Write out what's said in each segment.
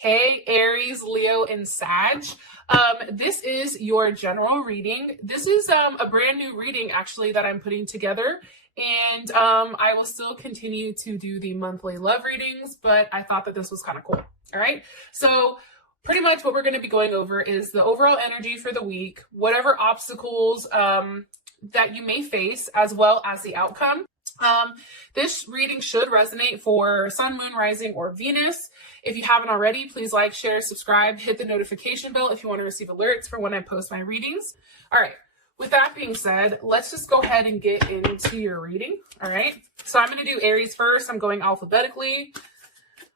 Hey, Aries, Leo, and Sag. This is your general reading. This is a brand new reading, actually, that I'm putting together. And I will still continue to do the monthly love readings, but I thought that this was kind of cool. All right. So pretty much what we're going to be going over is the overall energy for the week, whatever obstacles that you may face, as well as the outcome. This reading should resonate for Sun, Moon, Rising, or Venus. If you haven't already, please like, share, subscribe, hit the notification bell if you want to receive alerts for when I post my readings. All right. With that being said, let's just go ahead and get into your reading. All right. So I'm going to do Aries first. I'm going alphabetically.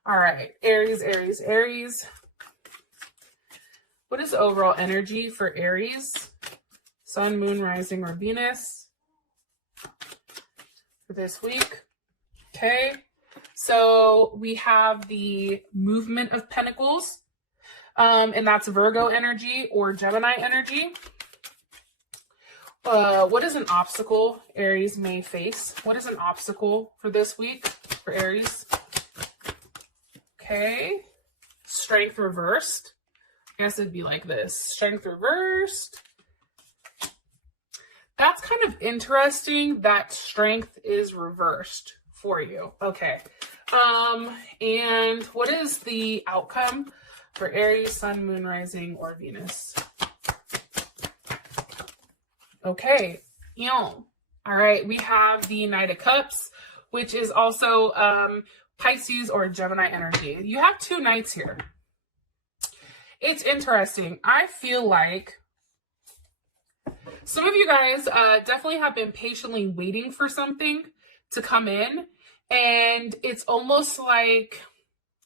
All right. Aries, Aries, Aries. What is the overall energy for Aries? Sun, Moon, Rising, or Venus for this week? Okay. So we have the movement of pentacles, and that's Virgo energy or Gemini energy. What is an obstacle Aries may face? What is an obstacle for this week for Aries? Okay. Strength reversed. I guess it'd be like this. Strength reversed. That's kind of interesting that strength is reversed for you. Okay. And what is the outcome for Aries, Sun, Moon, Rising, or Venus? Okay. All right. We have the Knight of Cups, which is also Pisces or Gemini energy. You have two knights here. It's interesting. I feel like some of you guys definitely have been patiently waiting for something to come in. And it's almost like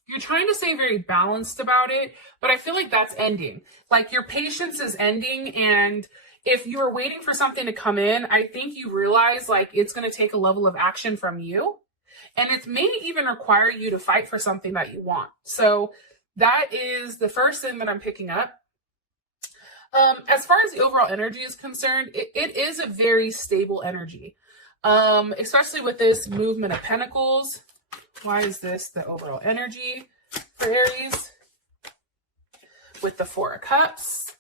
you're trying to stay very balanced about it, but I feel like that's ending. Like your patience is ending. And if you were waiting for something to come in, I think you realize like it's going to take a level of action from you. And it may even require you to fight for something that you want. So that is the first thing that I'm picking up. As far as the overall energy is concerned, it is a very stable energy. Especially with this movement of pentacles. Why is this the overall energy for Aries? With the Four of Cups.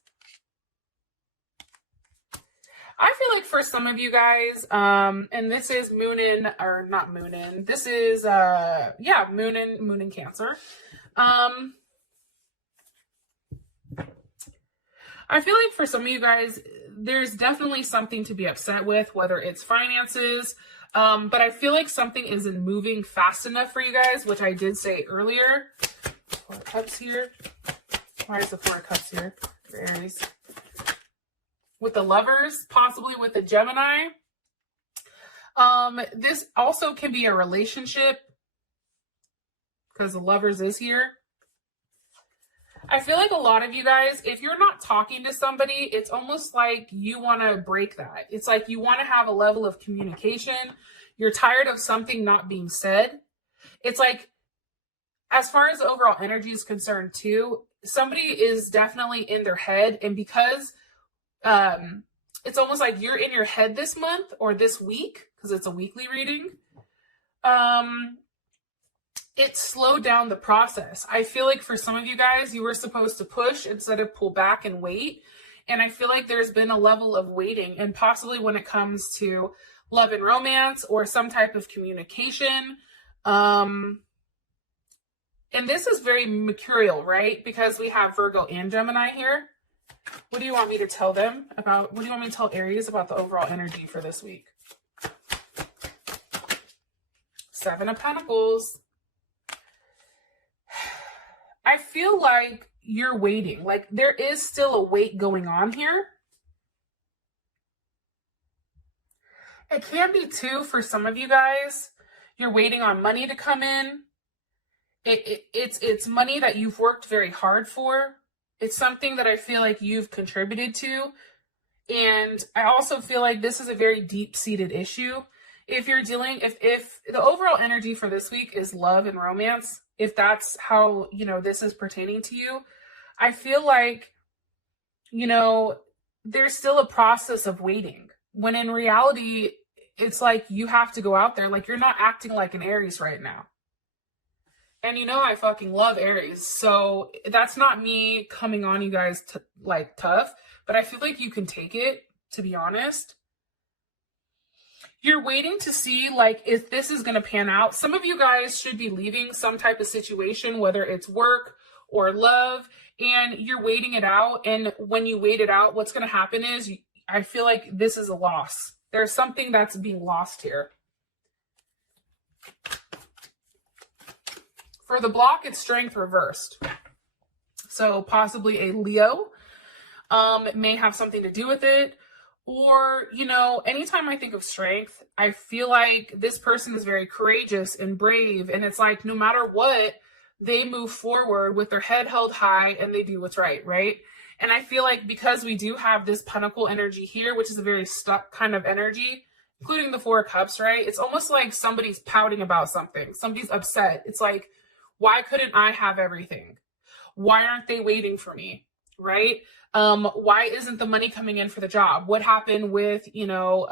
I feel like for some of you guys, and this is moon in, or not moon in, this is, moon in Cancer. I feel like for some of you guys, there's definitely something to be upset with, whether it's finances, but I feel like something isn't moving fast enough for you guys, which I did say earlier. Four of Cups here. Why is the Four of Cups here for Aries? With the Lovers, possibly with the Gemini. This also can be a relationship because the Lovers is here. I feel like a lot of you guys, if you're not talking to somebody, it's almost like you want to break that. It's like you want to have a level of communication. You're tired of something not being said. It's like, as far as the overall energy is concerned too, somebody is definitely in their head. And because it's almost like you're in your head this month or this week, because it's a weekly reading, it slowed down the process. I feel like for some of you guys, you were supposed to push instead of pull back and wait. And I feel like there's been a level of waiting, and possibly when it comes to love and romance or some type of communication. And this is very mercurial, right? Because we have Virgo and Gemini here. What do you want me to tell them about? What do you want me to tell Aries about the overall energy for this week? Seven of Pentacles. I feel like you're waiting. Like there is still a wait going on here. It can be too for some of you guys. You're waiting on money to come in. It's money that you've worked very hard for. It's something that I feel like you've contributed to. And I also feel like this is a very deep-seated issue. If you're dealing, if the overall energy for this week is love and romance, if that's how, this is pertaining to you, I feel like, there's still a process of waiting. When in reality, it's like you have to go out there. Like you're not acting like an Aries right now. And you know I fucking love Aries. So that's not me coming on you guys like tough, but I feel like you can take it, to be honest. You're waiting to see like if this is going to pan out. Some of you guys should be leaving some type of situation, whether it's work or love, and you're waiting it out. And when you wait it out, what's going to happen is I feel like this is a loss. There's something that's being lost here. For the block, it's strength reversed. So possibly a Leo may have something to do with it. Or, you know, anytime I think of strength, I feel like this person is very courageous and brave. And it's like, no matter what, they move forward with their head held high and they do what's right, right? And I feel like because we do have this Pentacle energy here, which is a very stuck kind of energy, including the Four of Cups, right? It's almost like somebody's pouting about something. Somebody's upset. It's like, why couldn't I have everything? Why aren't they waiting for me, right? Why isn't the money coming in for the job? What happened with, you know,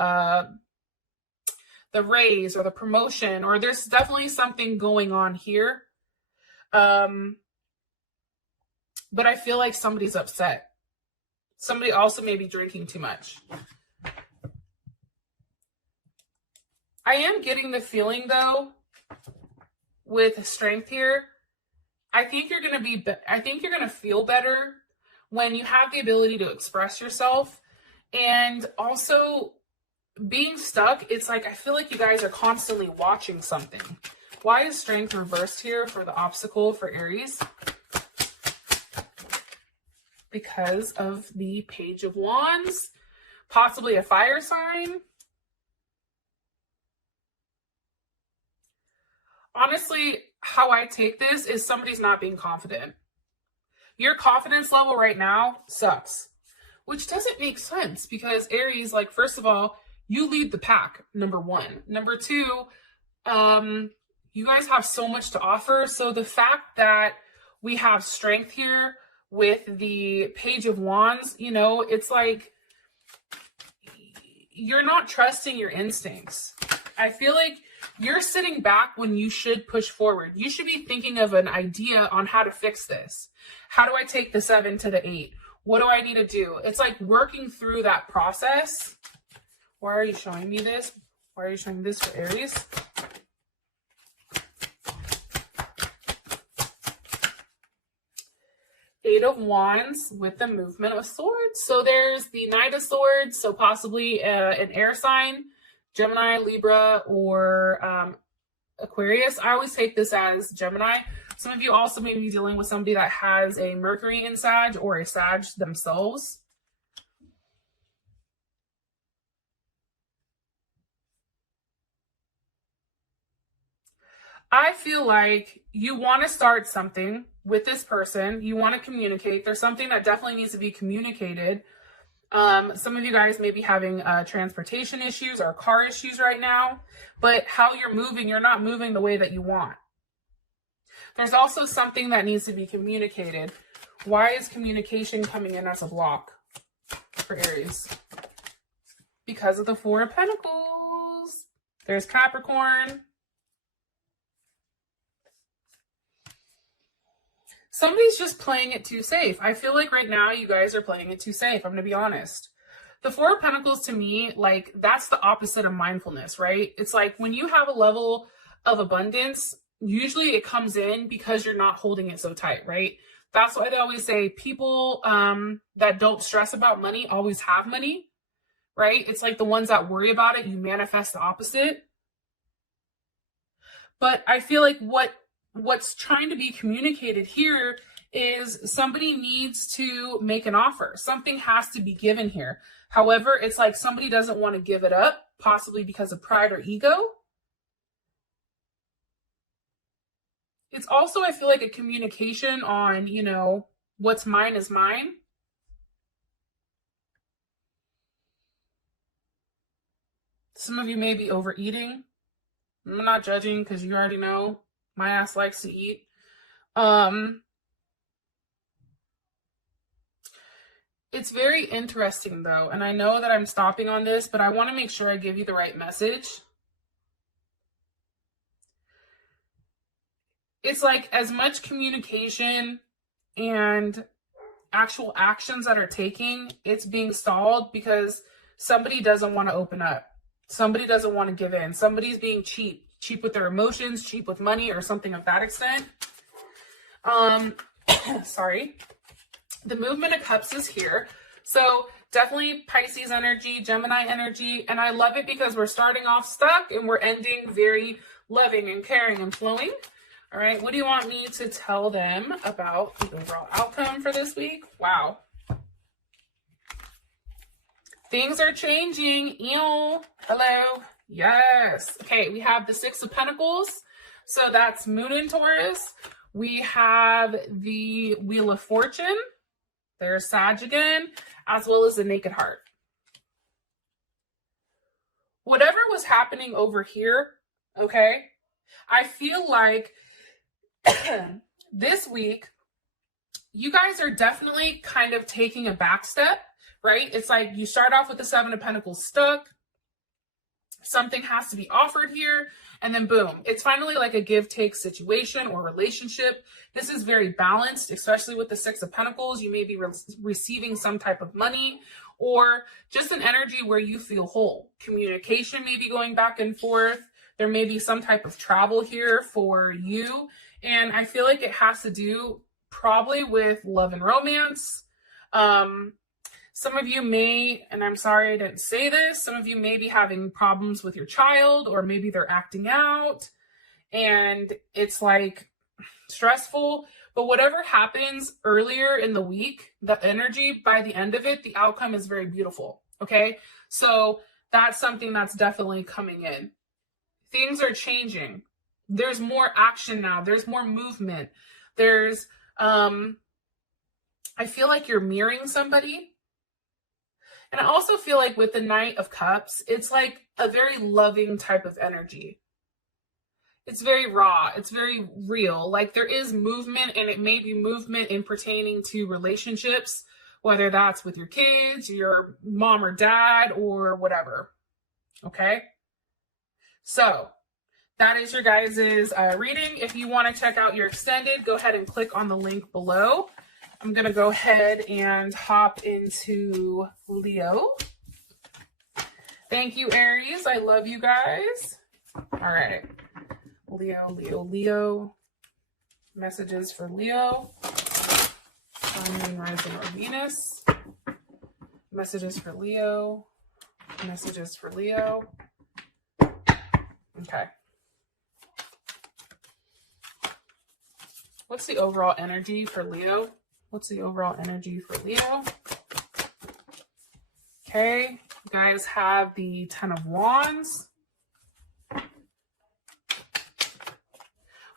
the raise or the promotion? Or there's definitely something going on here. But I feel like somebody's upset. Somebody also may be drinking too much. I am getting the feeling, though, with strength here, I think you're going to feel better when you have the ability to express yourself. And also being stuck, it's like I feel like you guys are constantly watching something. Why is strength reversed here for the obstacle for Aries? Because of the Page of Wands, possibly a fire sign. Honestly, how I take this is somebody's not being confident. Your confidence level right now sucks, which doesn't make sense because Aries, like, first of all, you lead the pack, number one. Number two, you guys have so much to offer. So the fact that we have strength here with the Page of Wands, you know, it's like you're not trusting your instincts. I feel like you're sitting back when you should push forward. You should be thinking of an idea on how to fix this. How do I take the 7 to the 8? What do I need to do? It's like working through that process. Why are you showing me this? Why are you showing this for Aries? Eight of Wands with the movement of swords. So there's the Knight of Swords. So possibly an air sign. Gemini, Libra, or Aquarius. I always take this as Gemini. Some of you also may be dealing with somebody that has a Mercury in Sag or a Sag themselves. I feel like you want to start something with this person. You want to communicate. There's something that definitely needs to be communicated. Some of you guys may be having transportation issues or car issues right now, but how you're moving, you're not moving the way that you want. There's also something that needs to be communicated. Why is communication coming in as a block for Aries? Because of the Four of Pentacles. There's Capricorn. Somebody's just playing it too safe. I feel like right now you guys are playing it too safe. I'm going to be honest. The Four of Pentacles to me, like, that's the opposite of mindfulness, right? It's like when you have a level of abundance, usually it comes in because you're not holding it so tight, right? That's why they always say people that don't stress about money always have money, right? It's like the ones that worry about it, you manifest the opposite. But I feel like what's trying to be communicated here is somebody needs to make an offer. Something has to be given here. However, it's like somebody doesn't want to give it up, possibly because of pride or ego. It's also, I feel like, a communication on, you know, what's mine is mine. Some of you may be overeating. I'm not judging because you already know. My ass likes to eat. It's very interesting though, and I know that I'm stopping on this, but I want to make sure I give you the right message. it's like as much communication and actual actions that are taking, it's being stalled because somebody doesn't want to open up. Somebody doesn't want to give in. Somebody's being cheap with their emotions, cheap with money, or something of that extent. Sorry. The movement of cups is here. So definitely Pisces energy, Gemini energy. And I love it because we're starting off stuck and we're ending very loving and caring and flowing. All right. What do you want me to tell them about the overall outcome for this week? Wow. Things are changing. Ew. Hello. Yes. Okay. We have the Six of Pentacles. So that's Moon in Taurus. We have the Wheel of Fortune. There's Sag again, as well as the Naked Heart. Whatever was happening over here, okay, I feel like this week, you guys are definitely kind of taking a back step, right? It's like you start off with the Seven of Pentacles stuck. Something has to be offered here. And then boom, it's finally like a give-take situation or relationship. This is very balanced, especially with the Six of Pentacles. You may be receiving some type of money or just an energy where you feel whole. Communication may be going back and forth. There may be some type of travel here for you. And I feel like it has to do probably with love and romance. Some of you may, and I'm sorry I didn't say this, some of you may be having problems with your child, or maybe they're acting out and it's like stressful. But whatever happens earlier in the week, the energy by the end of it, the outcome is very beautiful. Okay. So that's something that's definitely coming in. Things are changing. There's more action now. There's more movement. There's, I feel like you're mirroring somebody. And I also feel like with the Knight of Cups, it's like a very loving type of energy. It's very raw. It's very real. Like there is movement, and it may be movement in pertaining to relationships, whether that's with your kids, your mom or dad, or whatever. Okay. So that is your guys' reading. If you want to check out your extended, go ahead and click on the link below. I'm going to go ahead and hop into Leo. Thank you, Aries. I love you guys. All right. Leo. Messages for Leo. Sun, Moon, Rising, or Venus. Messages for Leo. Messages for Leo. Okay. What's the overall energy for Leo? What's the overall energy for Leo? Okay, you guys have the Ten of Wands.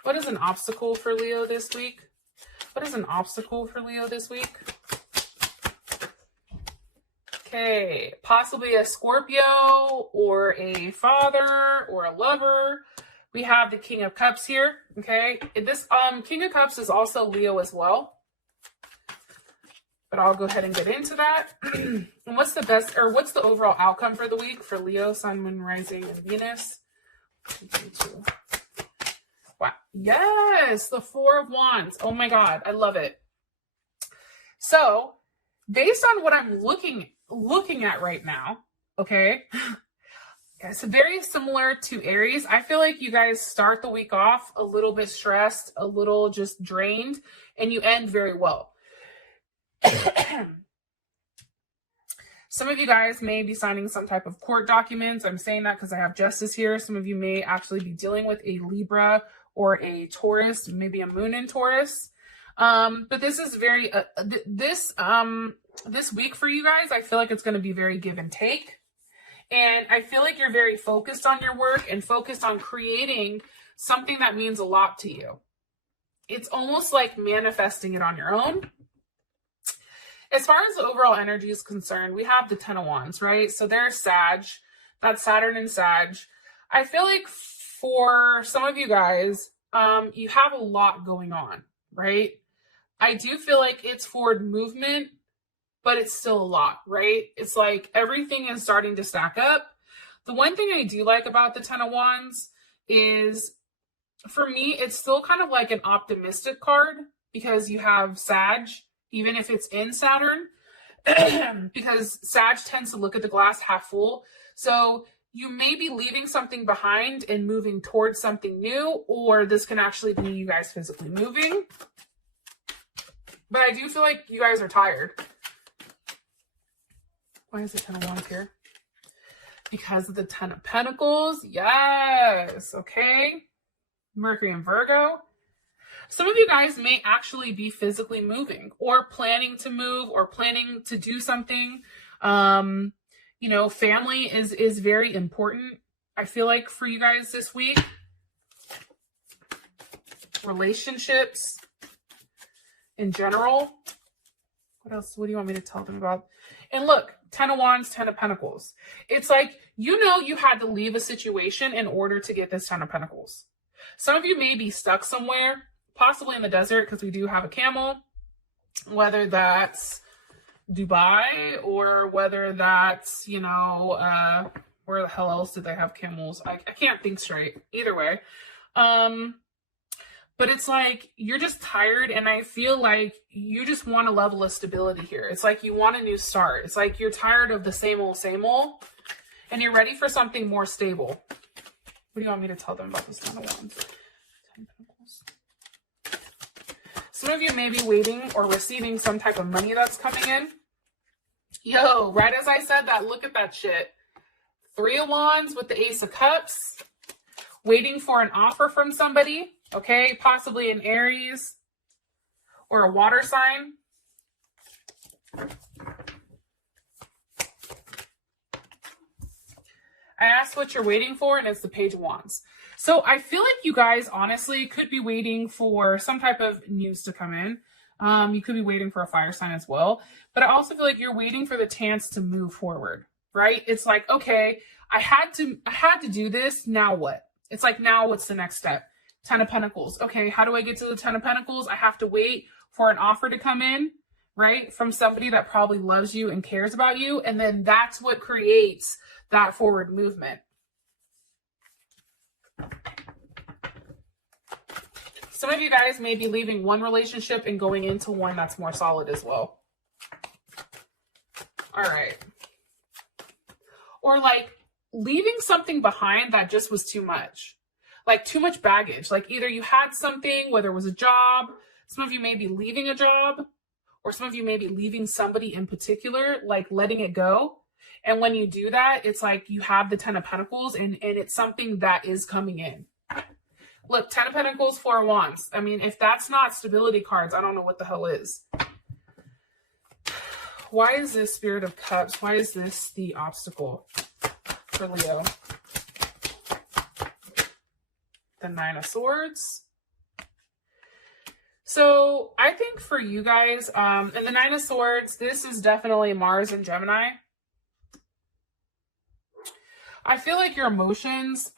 What is an obstacle for Leo this week? What is an obstacle for Leo this week? Okay, possibly a Scorpio or a father or a lover. We have the King of Cups here. Okay, this King of Cups is also Leo as well. But I'll go ahead and get into that. And what's the overall outcome for the week for Leo, Sun, Moon, Rising, and Venus? Wow. Yes, the Four of Wands. Oh my God, I love it. So, based on what I'm looking at right now, okay, it's very similar to Aries. I feel like you guys start the week off a little bit stressed, a little just drained, and you end very well. Some of you guys may be signing some type of court documents. I'm saying that because I have Justice here. Some of you may actually be dealing with a Libra or a Taurus, maybe a Moon in Taurus. But this is very, this week for you guys, I feel like it's going to be very give and take. And I feel like you're very focused on your work and focused on creating something that means a lot to you. It's almost like manifesting it on your own. As far as the overall energy is concerned, we have the Ten of Wands, right? So there's Sag. That's Saturn and Sag. I feel like for some of you guys, you have a lot going on, right? I do feel like it's forward movement, but it's still a lot, right? It's like everything is starting to stack up. The one thing I do like about the Ten of Wands is For me, it's still kind of like an optimistic card because you have Sag, even if it's in Saturn, because Sag tends to look at the glass half full. So you may be leaving something behind and moving towards something new, or this can actually be you guys physically moving. But I do feel like you guys are tired. Why is the 10 of Wands here? Because of the 10 of Pentacles. Yes. Okay. Mercury and Virgo. Some of you guys may actually be physically moving or planning to move or planning to do something. You know, family is very important, I feel like, for you guys this week. Relationships in general. What else? What do you want me to tell them about? And look, 10 of Wands, 10 of Pentacles. It's like, you know, you had to leave a situation in order to get this 10 of Pentacles. Some of you may be stuck somewhere, possibly in the desert, because we do have a camel, whether that's Dubai or whether that's, you know, where the hell else did they have camels? I can't think straight. Either way. But it's like, you're just tired, and I feel like you just want a level of stability here. It's like you want a new start. It's like you're tired of the same old, and you're ready for something more stable. What do you want me to tell them about this 10 of Wands? Some of you may be waiting or receiving some type of money that's coming in. Yo, right as I said that, look at that shit. 3 of Wands with the Ace of Cups. Waiting for an offer from somebody. Okay, possibly an Aries or a water sign. I asked what you're waiting for, and it's the Page of Wands. So I feel like you guys honestly could be waiting for some type of news to come in. You could be waiting for a fire sign as well. But I also feel like you're waiting for the chance to move forward, right? It's like, okay, I had to do this. Now what? It's like, now what's the next step? 10 of Pentacles. Okay, how do I get to the 10 of Pentacles? I have to wait for an offer to come in, right? From somebody that probably loves you and cares about you. And then that's what creates that forward movement. Some of you guys may be leaving one relationship and going into one that's more solid as well. All right. Or like leaving something behind that just was too much. Like too much baggage. Like either you had something, whether it was a job, some of you may be leaving a job, or some of you may be leaving somebody in particular, like letting it go. And when you do that, it's like you have the 10 of Pentacles and it's something that is coming in. Look, 10 of Pentacles, 4 of Wands. I mean, if that's not stability cards, I don't know what the hell is. Why is this Spirit of Cups? Why is this the obstacle for Leo? The 9 of Swords. So I think for you guys, and the 9 of Swords, this is definitely Mars and Gemini. I feel like your emotions,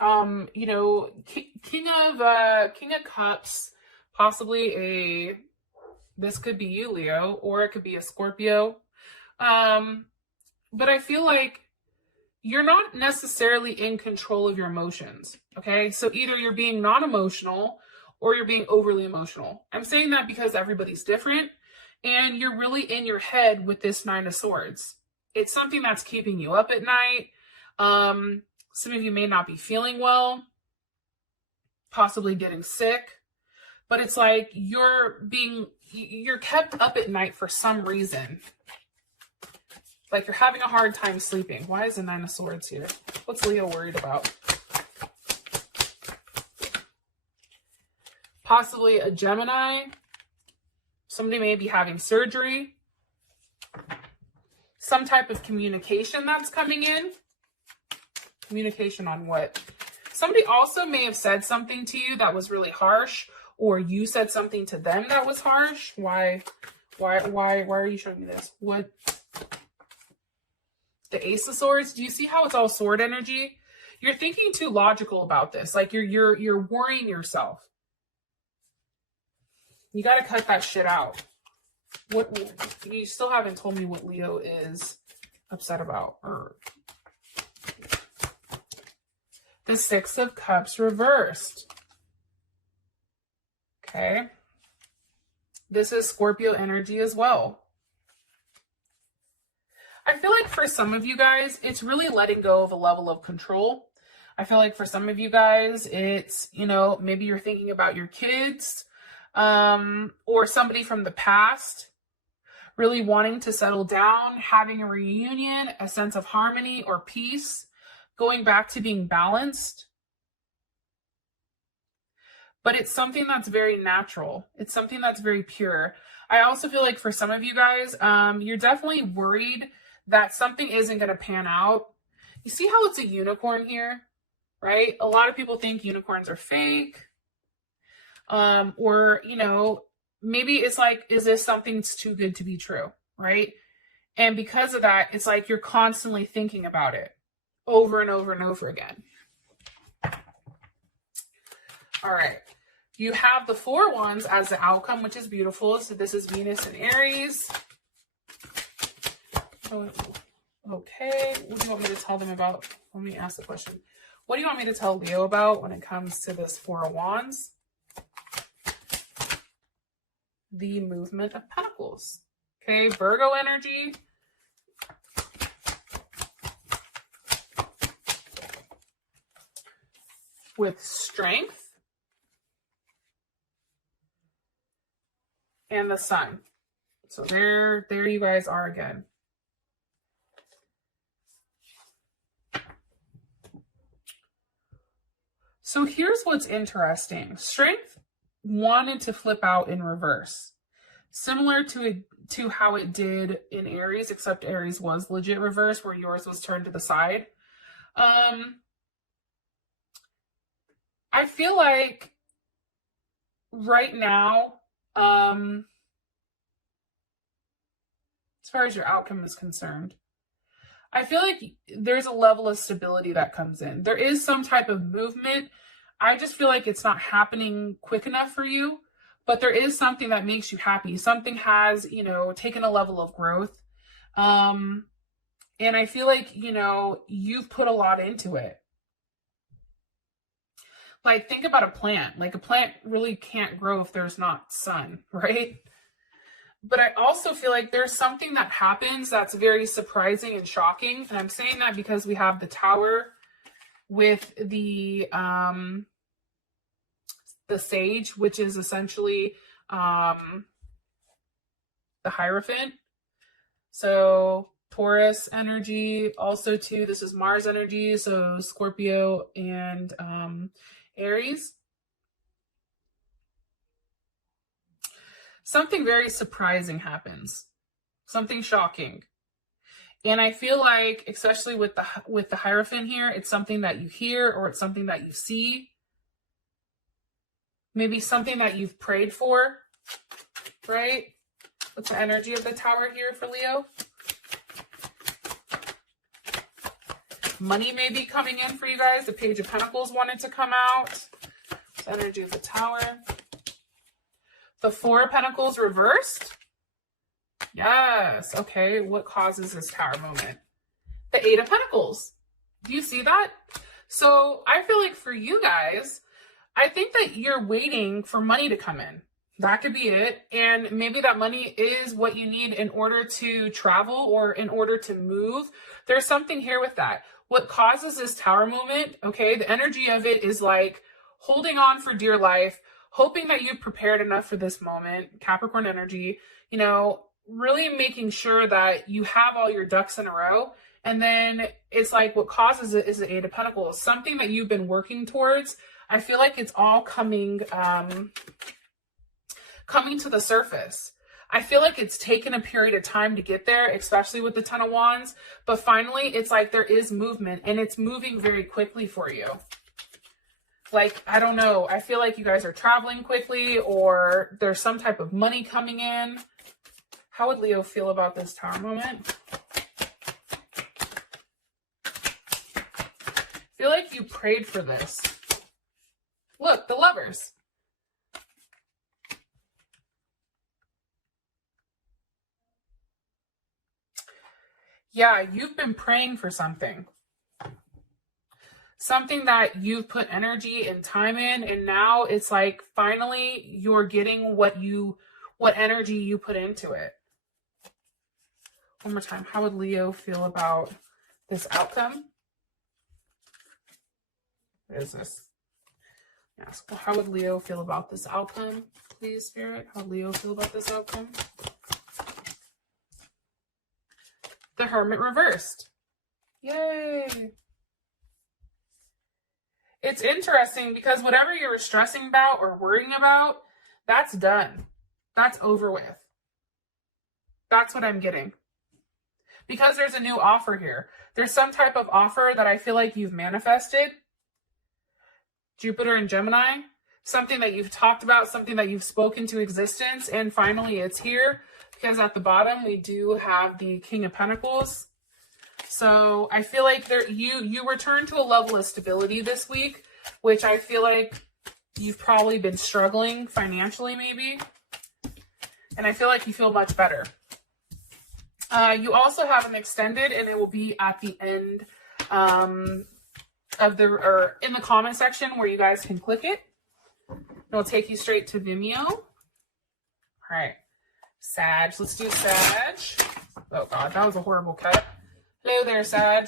you know, King of Cups, possibly this could be you, Leo, or it could be a Scorpio. But I feel like you're not necessarily in control of your emotions. Okay. So either you're being non-emotional or you're being overly emotional. I'm saying that because everybody's different and you're really in your head with this 9 of Swords. It's something that's keeping you up at night. Some of you may not be feeling well, possibly getting sick, but it's like you're kept up at night for some reason. Like you're having a hard time sleeping. Why is the 9 of Swords here? What's Leo worried about? Possibly a Gemini. Somebody may be having surgery. Some type of communication that's coming in. Communication on what? Somebody also may have said something to you that was really harsh, or you said something to them that was harsh. Why are you showing me this? What? The Ace of Swords. Do you see how it's all sword energy? You're thinking too logical about this. Like you're worrying yourself. You got to cut that shit out. What? You still haven't told me what Leo is upset about. Or the 6 of Cups reversed. Okay. This is Scorpio energy as well. I feel like for some of you guys, it's really letting go of a level of control. I feel like for some of you guys, it's, you know, maybe you're thinking about your kids, or somebody from the past, really wanting to settle down, having a reunion, a sense of harmony or peace, going back to being balanced. But it's something that's very natural. It's something that's very pure. I also feel like for some of you guys, you're definitely worried that something isn't going to pan out. You see how it's a unicorn here, right? A lot of people think unicorns are fake. Or, you know, maybe it's like, is this something that's too good to be true, right? And because of that, it's like you're constantly thinking about it over and over and over again. All right. You have the 4 wands as the outcome, which is beautiful. So this is Venus and Aries. Oh, okay. What do you want me to tell them about? Let me ask the question. What do you want me to tell Leo about when it comes to this 4 of Wands? The movement of Pentacles. Okay, Virgo energy. With strength. And the Sun. So there you guys are again. So here's what's interesting. Strength wanted to flip out in reverse. Similar to how it did in Aries, except Aries was legit reverse, where yours was turned to the side. I feel like right now, as far as your outcome is concerned, I feel like there's a level of stability that comes in. There is some type of movement. I just feel like it's not happening quick enough for you, but there is something that makes you happy. Something has, you know, taken a level of growth. And I feel like, you know, you've put a lot into it. Like, think about a plant. Like, a plant really can't grow if there's not sun, right? But I also feel like there's something that happens that's very surprising and shocking. And I'm saying that because we have the Tower with the Sage, which is essentially the Hierophant. So Taurus energy, also too, this is Mars energy, so Scorpio and Aries. Something very surprising happens. Something shocking. And I feel like, especially with the Hierophant here, it's something that you hear or it's something that you see. Maybe something that you've prayed for, right? What's the energy of the Tower here for Leo? Money may be coming in for you guys. The Page of Pentacles wanted to come out. What's the energy of the Tower? The 4 of Pentacles reversed. Yes. Okay. What causes this Tower moment? The 8 of Pentacles. Do you see that? So I feel like for you guys, I think that you're waiting for money to come in. That could be it. And maybe that money is what you need in order to travel or in order to move. There's something here with that. What causes this Tower moment, okay, the energy of it is like holding on for dear life, hoping that you've prepared enough for this moment, Capricorn energy, you know, really making sure that you have all your ducks in a row. And then it's like what causes it is the 8 of Pentacles, something that you've been working towards. I feel like it's all coming to the surface. I feel like it's taken a period of time to get there, especially with the 10 of Wands. But finally, it's like there is movement and it's moving very quickly for you. Like, I don't know. I feel like you guys are traveling quickly or there's some type of money coming in. How would Leo feel about this Tower moment? I feel like you prayed for this. Look, the Lovers. Yeah, you've been praying for something. something that you've put energy and time in, and now it's like finally you're getting what energy you put into it. One more time. How would Leo feel about this outcome? What is this? Yes. Well, how would Leo feel about this outcome? Please, Spirit. How would Leo feel about this outcome? The Hermit reversed. Yay. It's interesting because whatever you were stressing about or worrying about, that's done. That's over with. That's what I'm getting. Because there's a new offer here. There's some type of offer that I feel like you've manifested. Jupiter and Gemini. Something that you've talked about, something that you've spoken to existence, and finally it's here. Because at the bottom we do have the King of Pentacles. So I feel like you return to a level of stability this week, which I feel like you've probably been struggling financially maybe. And I feel like you feel much better. You also have an extended, and it will be at the end in the comment section where you guys can click it. It'll take you straight to Vimeo. All right, Sag. Let's do Sag. Oh God, that was a horrible cut. Hello there, Sag.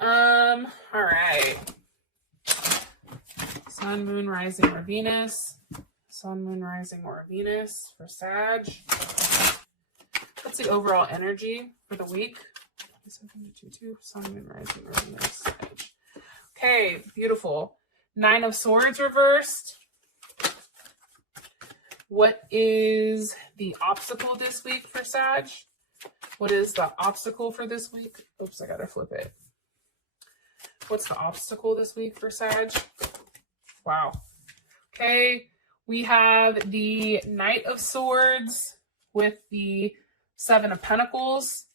All right. Sun, Moon, Rising, or Venus. Sun, Moon, Rising, or Venus for Sag. What's the overall energy for the week? Sun, Moon, Rising, or Venus. Sag. Okay, beautiful. 9 of Swords reversed. What is the obstacle this week for Sag? What is the obstacle for this week? Oops, I gotta flip it. What's the obstacle this week for Sag? Wow. Okay, we have the Knight of Swords with the 7 of Pentacles.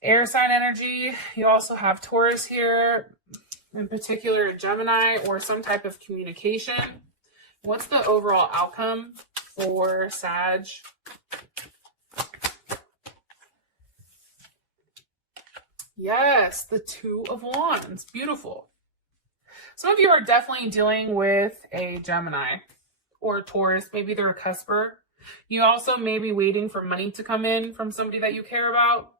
Air sign energy. You also have Taurus here, in particular Gemini, or some type of communication. What's the overall outcome for Sag? Yes, the 2 of Wands. Beautiful. Some of you are definitely dealing with a Gemini or Taurus. Maybe they're a cusper. You also may be waiting for money to come in from somebody that you care about.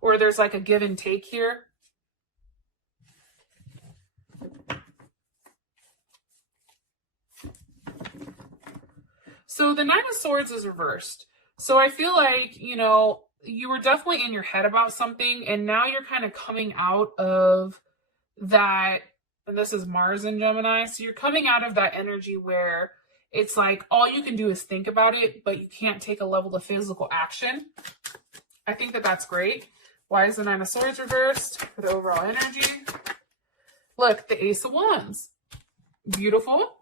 Or there's like a give and take here. So the 9 of Swords is reversed. So I feel like, you know, you were definitely in your head about something, and now you're kind of coming out of that, and this is Mars in Gemini. So you're coming out of that energy where it's like all you can do is think about it, but you can't take a level of physical action. I think that that's great. Why is the 9 of Swords reversed for the overall energy? Look, the Ace of Wands. Beautiful.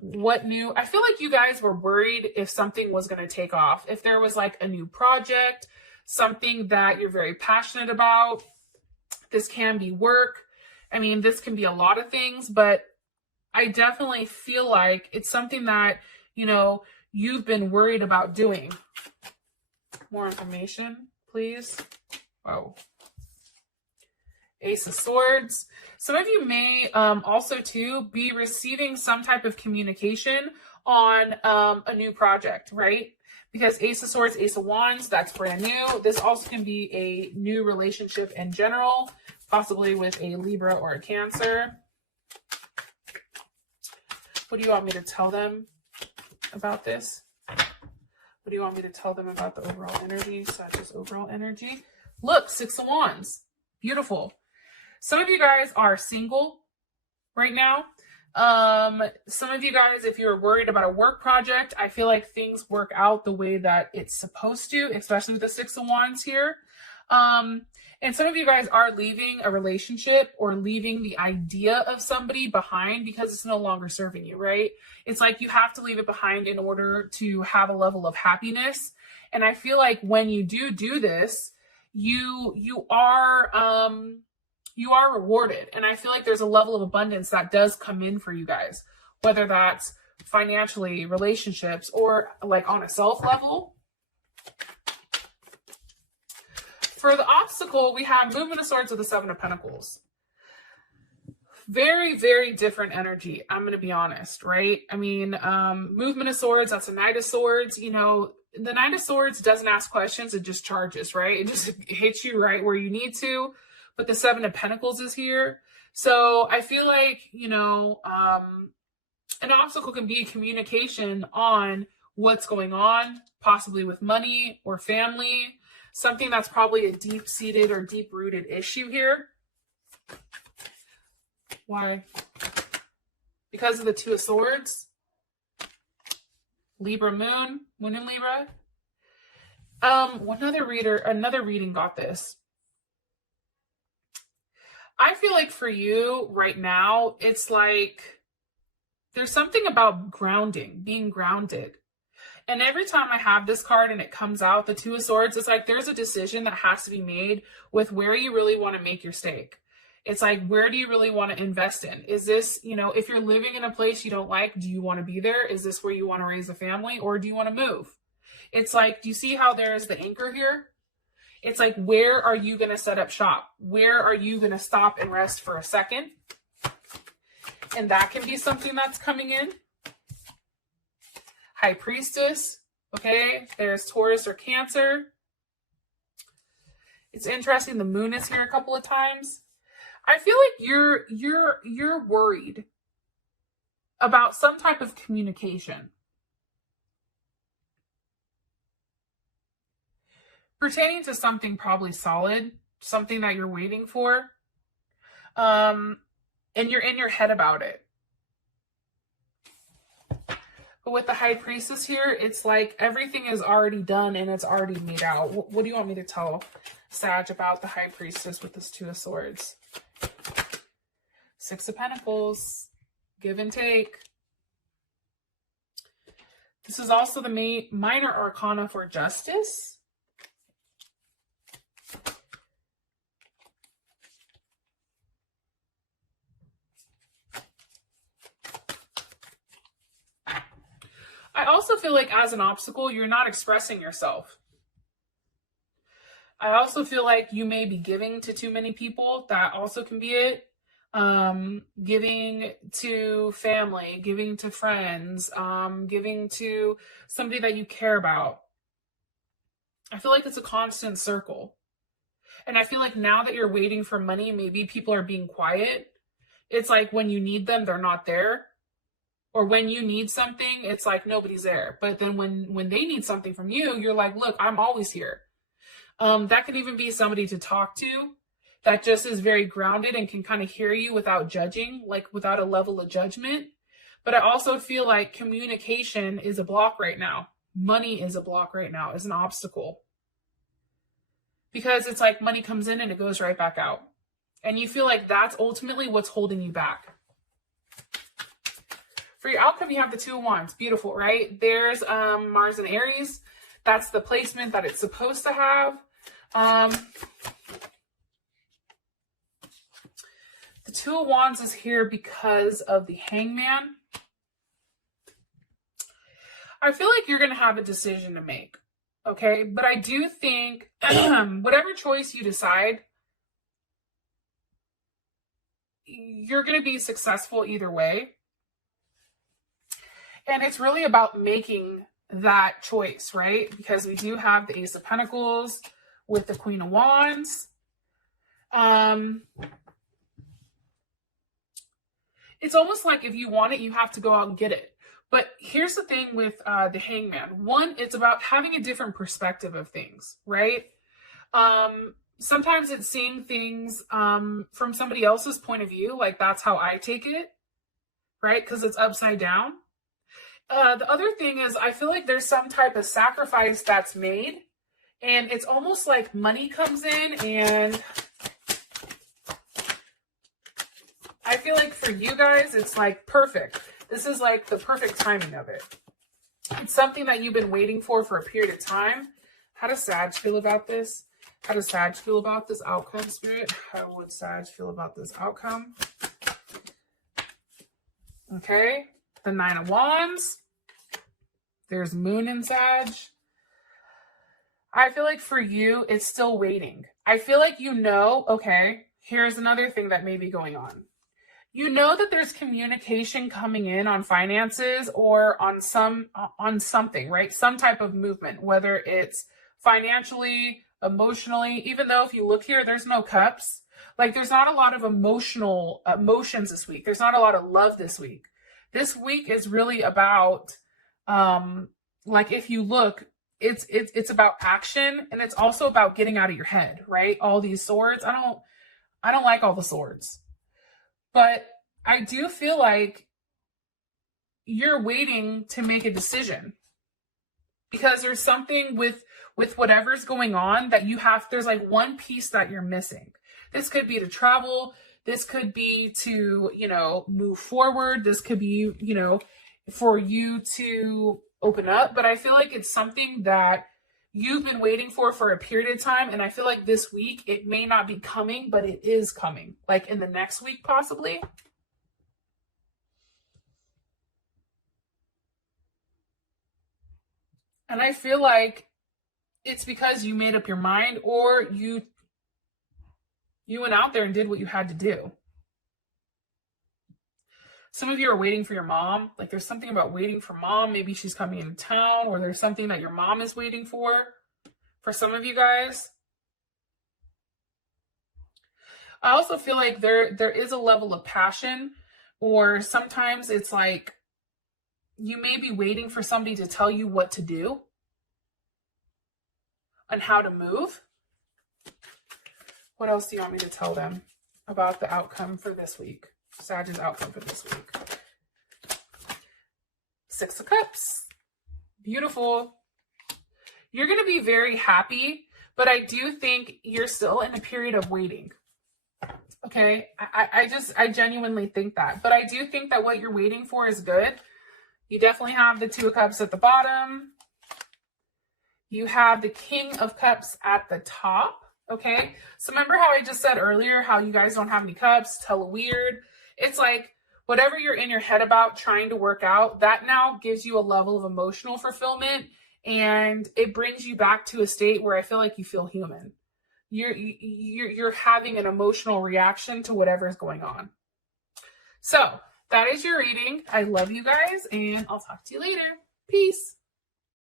What new? I feel like you guys were worried if something was going to take off. If there was like a new project, something that you're very passionate about. This can be work. I mean, this can be a lot of things, but I definitely feel like it's something that, you know, you've been worried about doing. More information, please. Whoa. Ace of Swords. Some of you may also too be receiving some type of communication on a new project, right? Because Ace of Swords, Ace of Wands, that's brand new. This also can be a new relationship in general, possibly with a Libra or a Cancer. What do you want me to tell them about this? What do you want me to tell them about the overall energy, such as overall energy? Look, 6 of Wands. Beautiful. Some of you guys are single right now. Some of you guys, if you're worried about a work project, I feel like things work out the way that it's supposed to, especially with the 6 of Wands here. And some of you guys are leaving a relationship or leaving the idea of somebody behind because it's no longer serving you, right? It's like you have to leave it behind in order to have a level of happiness. And I feel like when you do this, you are rewarded. And I feel like there's a level of abundance that does come in for you guys, whether that's financially, relationships, or like on a self level. for the obstacle, we have movement of swords with the Seven of Pentacles. Very, very different energy. I'm going to be honest, right? I mean, movement of swords, that's a Knight of Swords. You know, the Knight of Swords doesn't ask questions. It just charges, right? It just hits you right where you need to. But the Seven of Pentacles is here. So I feel like, you know, an obstacle can be communication on what's going on, possibly with money or family, something that's probably a deep-seated or deep-rooted issue here. Why? Because of the Two of Swords. Libra moon in Libra. Another reading got this. I feel like for you right now, it's like there's something about grounding, being grounded. And every time I have this card and it comes out, the Two of Swords, it's like there's a decision that has to be made with where you really want to make your stake. It's like, where do you really want to invest in? Is this, you know, if you're living in a place you don't like, do you want to be there? Is this where you want to raise a family, or do you want to move? It's like, do you see how there's the anchor here? It's like, where are you going to set up shop? Where are you going to stop and rest for a second? And that can be something that's coming in. High Priestess. Okay. There's Taurus or Cancer. It's interesting. The moon is here a couple of times. I feel like you're worried about some type of communication pertaining to something probably solid, something that you're waiting for, and you're in your head about it. But with the High Priestess here, it's like everything is already done and it's already made out. What do you want me to tell Sag about the High Priestess with this Two of Swords? Six of Pentacles, give and take. This is also the minor arcana for Justice. I also feel like as an obstacle, you're not expressing yourself. I also feel like you may be giving to too many people. That also can be it. Giving to family, giving to friends, giving to somebody that you care about. I feel like it's a constant circle. And I feel like now that you're waiting for money, maybe people are being quiet. It's like when you need them, they're not there. Or when you need something, it's like nobody's there. But then when they need something from you, you're like, look, I'm always here. That could even be somebody to talk to that just is very grounded and can kind of hear you without judging, like without a level of judgment. But I also feel like communication is a block right now. Money is a block right now, is an obstacle. Because it's like money comes in and it goes right back out. And you feel like that's ultimately what's holding you back. For your outcome, you have the Two of Wands. Beautiful, right? There's Mars and Aries. That's the placement that it's supposed to have. The Two of Wands is here because of the Hangman. I feel like you're going to have a decision to make, okay? But I do think whatever choice you decide, you're going to be successful either way. And it's really about making that choice, right? Because we do have the Ace of Pentacles with the Queen of Wands. It's almost like if you want it, you have to go out and get it. But here's the thing with the Hangman. One, it's about having a different perspective of things, right? Sometimes it's seeing things from somebody else's point of view. Like that's how I take it, right? Because it's upside down. The other thing is I feel like there's some type of sacrifice that's made. And it's almost like money comes in and I feel like for you guys, it's like perfect. This is like the perfect timing of it. It's something that you've been waiting for a period of time. How does Sag feel about this? How does Sag feel about this outcome, Spirit? How would Sag feel about this outcome? Okay. The Nine of Wands. There's Moon in Sag. I feel like for you, it's still waiting. I feel like okay, here's another thing that may be going on. You know that there's communication coming in on finances or on something, right? Some type of movement, whether it's financially, emotionally, even though if you look here, there's no cups. Like there's not a lot of emotions this week. There's not a lot of love this week. This week is really about like if you look, it's about action, and it's also about getting out of your head, right? All these swords. I don't like all the swords. But I do feel like you're waiting to make a decision, because there's something with whatever's going on that there's like one piece that you're missing. This could be to travel. This could be to, move forward. This could be, for you to open up. But I feel like it's something that you've been waiting for a period of time. And I feel like this week, it may not be coming, but it is coming. Like in the next week, possibly. And I feel like it's because you made up your mind, or you went out there and did what you had to do. Some of you are waiting for your mom. Like there's something about waiting for mom. Maybe she's coming into town, or there's something that your mom is waiting for some of you guys. I also feel like there is a level of passion, or sometimes it's like you may be waiting for somebody to tell you what to do and how to move. What else do you want me to tell them about the outcome for this week? Sagittarius outcome for this week. 6 of Cups. Beautiful. You're going to be very happy, but I do think you're still in a period of waiting. Okay? I genuinely think that. But I do think that what you're waiting for is good. You definitely have the 2 of Cups at the bottom. You have the King of Cups at the top. Okay? So remember how I just said earlier how you guys don't have any cups, tell a weird. It's like whatever you're in your head about trying to work out, that now gives you a level of emotional fulfillment, and it brings you back to a state where I feel like you feel human. You're having an emotional reaction to whatever is going on. So that is your reading. I love you guys, and I'll talk to you later. Peace.